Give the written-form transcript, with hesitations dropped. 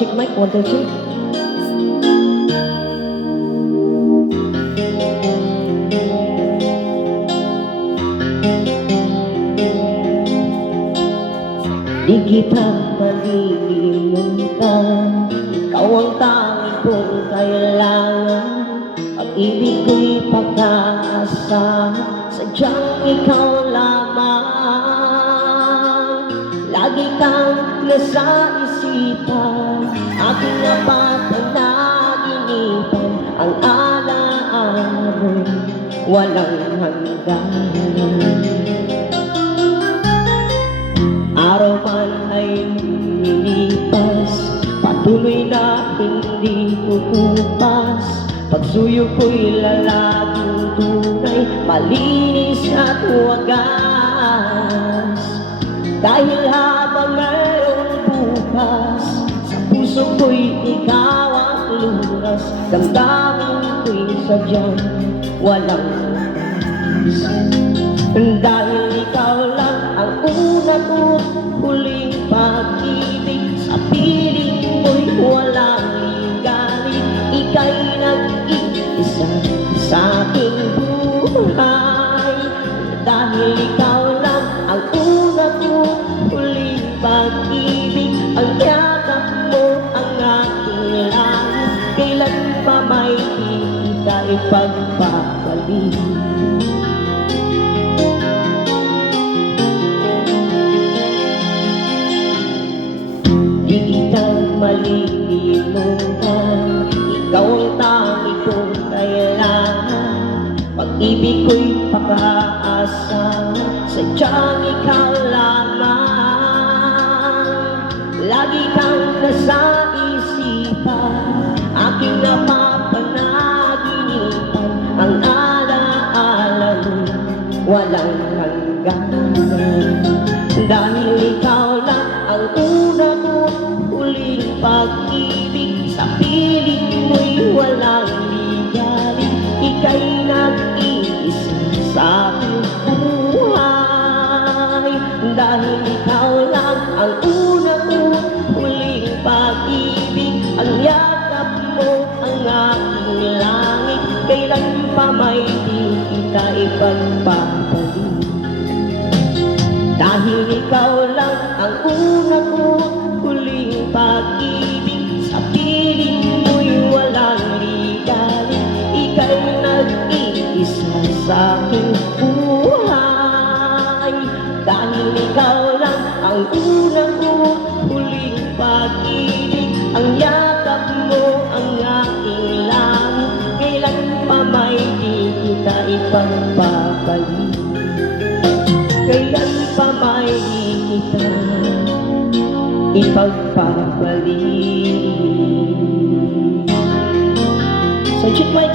check mic, 1, 2, check. Di kita malilimutan, ikaw ang tanging kong kailangan. Pag-ibig ko'y pag-asa, sadyang ikaw lamang. Lagi kang nasa isipan, aking napapanaginipan. Ang ala-ala'y walang hanggan. Araw man ay lumilipas, patuloy na hindi kukupas. Pagsuyo ko'y lalaging tunay, malinis at wagas. Dahil habang mayroong bukas, sa puso ko'y ikaw ang lunas. Damdamin ko'y sadyang walang lunas. Dahil ikaw lang ang una ko't huling pag-ibig, sa piling mo'y walang ligalig. Ika'y nag-iisa sa aking buhay. Dahil ikaw lang ang una ko't huling pag-ibig, ang yakap mo ang aking langit. Kailan pa may di kita ipagpapalik. Malilimutan, ikaw ang tanging kong kailangan. Pag-ibig ko'y pag-asa, sadyang ikaw lamang. Lagi kang nasa isipan, aking napapanaginipan. Ang ala-ala mo walang hanggan. Dahil ikaw lang ang una ko't huling pag-ibig, sa piling mo'y walang ligalig. Ika'y nag-iisa sa aking buhay. Dahil ikaw lang ang una ko't huling pag-ibig, ang yakap mo ang aking langit. Kailan pa may di kita ipagpapalik. Dahil ikaw lang ang una ko't huling pag-ibig, sa piling mo'y walang ligalig. Ika'y nag-iisa sa aking buhay. Dahil ikaw lang ang una ko't huling pag-ibig, ang yakap mo ang aking langit. Kailan pa may di kita ipagpapalik. Kailan pa may di kita ipagpapalik. So check mic.